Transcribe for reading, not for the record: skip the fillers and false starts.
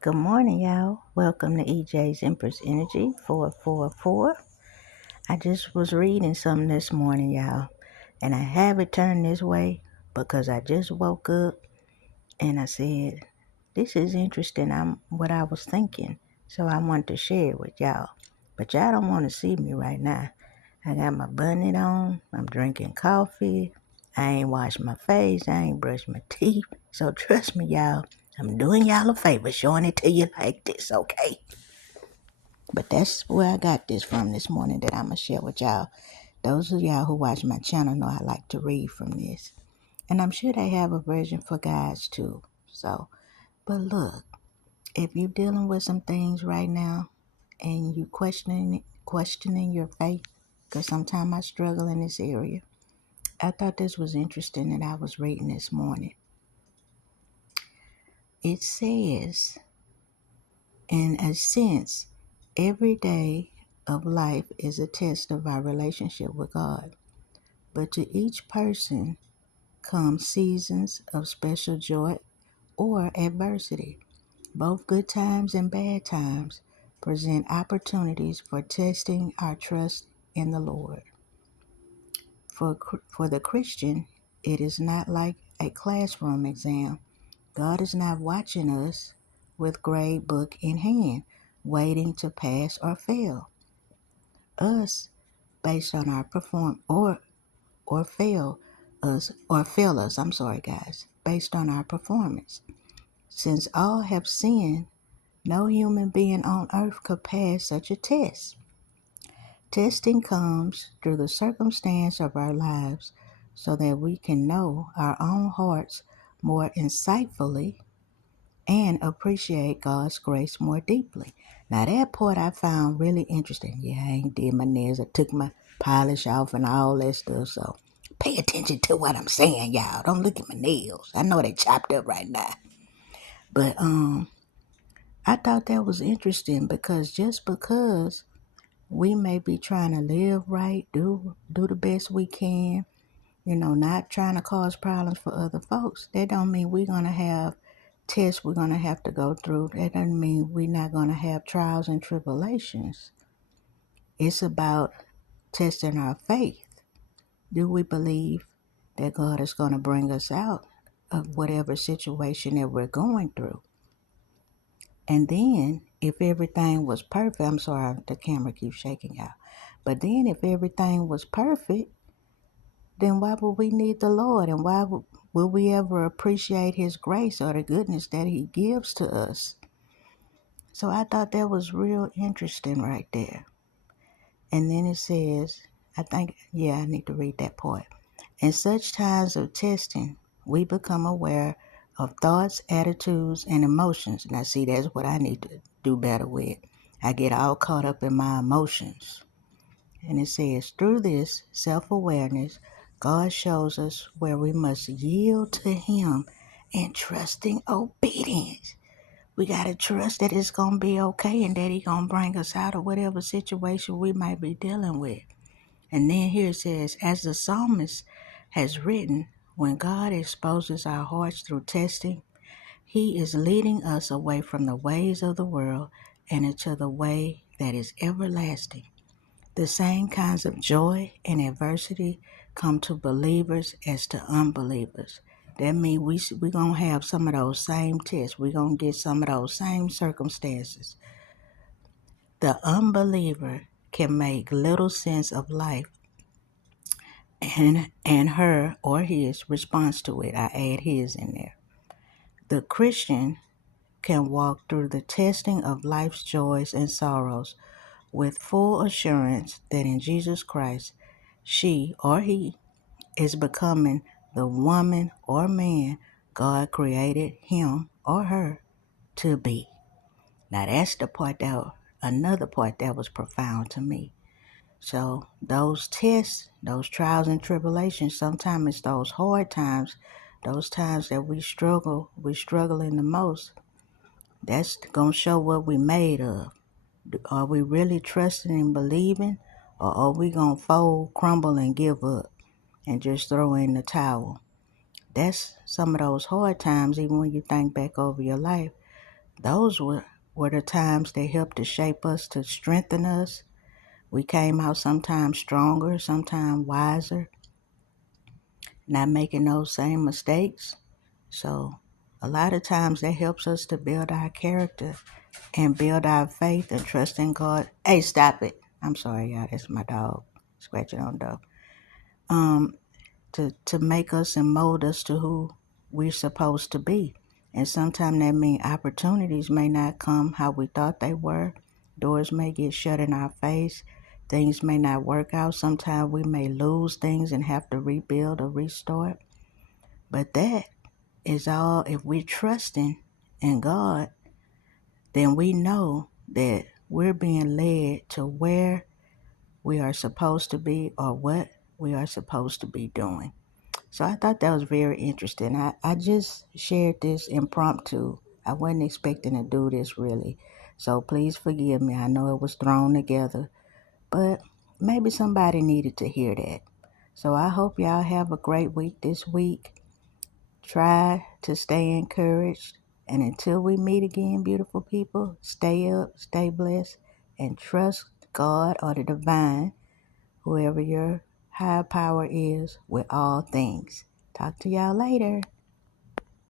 Good morning, y'all. Welcome to EJ's Empress Energy 444. I just was reading something this morning, y'all, and I have it turned this way because I just woke up and I said, this is interesting. I'm what I was thinking. So I want to share it with y'all. But y'all don't want to see me right now. I got my bonnet on. I'm drinking coffee. I ain't washed my face. I ain't brushed my teeth. So trust me, y'all. I'm doing y'all a favor showing it to you like this, okay? But that's where I got this from this morning that I'm going to share with y'all. Those of y'all who watch my channel know I like to read from this. And I'm sure they have a version for guys too. So, but look, if you're dealing with some things right now and you questioning your faith, because sometimes I struggle in this area, I thought this was interesting that I was reading this morning. It says, in a sense, every day of life is a test of our relationship with God. But to each person come seasons of special joy or adversity. Both good times and bad times present opportunities for testing our trust in the Lord. For the Christian, it is not like a classroom exam. God is not watching us with grade book in hand, waiting to pass or fail us based on our perform or fail us, I'm sorry guys, based on our performance. Since all have sinned, no human being on earth could pass such a test. Testing comes through the circumstance of our lives so that we can know our own hearts more insightfully and appreciate God's grace more deeply. Now that part I found really interesting. Yeah, I ain't did my nails. I took my polish off and all that stuff. So pay attention to what I'm saying, y'all. Don't look at my nails. I know they chopped up right now. But I thought that was interesting because just because we may be trying to live right, do the best we can, not trying to cause problems for other folks, that don't mean we're gonna have tests we're gonna have to go through. That doesn't mean we're not gonna have trials and tribulations. It's about testing our faith. Do we believe that God is gonna bring us out of whatever situation that we're going through? And then if everything was perfect, I'm sorry, the camera keeps shaking out. But then if everything was perfect, then why would we need the Lord? And why will we ever appreciate His grace or the goodness that He gives to us? So I thought that was real interesting right there. And then it says, I need to read that part. In such times of testing, we become aware of thoughts, attitudes, and emotions. Now, see, that's what I need to do better with. I get all caught up in my emotions. And it says, through this self awareness, God shows us where we must yield to Him in trusting obedience. We got to trust that it's going to be okay and that He's going to bring us out of whatever situation we might be dealing with. And then here it says, as the psalmist has written, when God exposes our hearts through testing, He is leading us away from the ways of the world and into the way that is everlasting. The same kinds of joy and adversity come to believers as to unbelievers. That means we're going to have some of those same tests. We're going to get some of those same circumstances. The unbeliever can make little sense of life and her or his response to it. I add his in there. The Christian can walk through the testing of life's joys and sorrows with full assurance that in Jesus Christ, she or he is becoming the woman or man God created him or her to be. Now that's the part another part that was profound to me. So those tests, those trials and tribulations, sometimes it's those hard times, those times that we struggling the most. That's gonna show what we made of. Are we really trusting and believing, or are we gonna fold, crumble, and give up and just throw in the towel? That's some of those hard times, even when you think back over your life. Those were the times they helped to shape us, to strengthen us. We came out sometimes stronger, sometimes wiser, not making those same mistakes. So a lot of times that helps us to build our character and build our faith and trust in God. Hey, stop it. I'm sorry, y'all. That's my dog scratching on the door. To make us and mold us to who we're supposed to be. And sometimes that means opportunities may not come how we thought they were. Doors may get shut in our face. Things may not work out. Sometimes we may lose things and have to rebuild or restart. But that is all, if we're trusting in God, then we know that we're being led to where we are supposed to be or what we are supposed to be doing. So I thought that was very interesting. I just shared this impromptu. I wasn't expecting to do this really. So please forgive me. I know it was thrown together, but maybe somebody needed to hear that. So I hope y'all have a great week this week. Try to stay encouraged. And until we meet again, beautiful people, stay up, stay blessed, and trust God or the divine, whoever your higher power is, with all things. Talk to y'all later.